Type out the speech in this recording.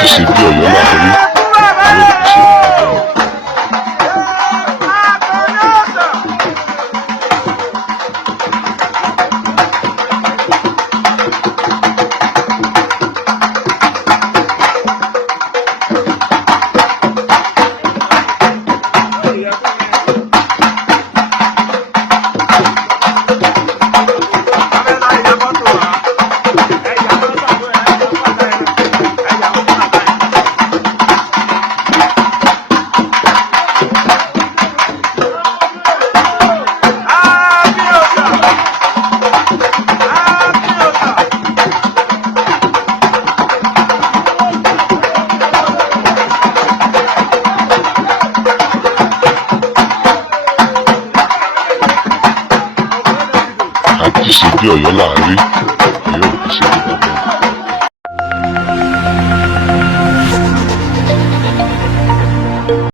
àti ṣe bí Ọ̀yọ́ là ń rí yóò fi ṣe ìbàdàn. Àti ṣe bí Ọ̀yọ́ là ń rí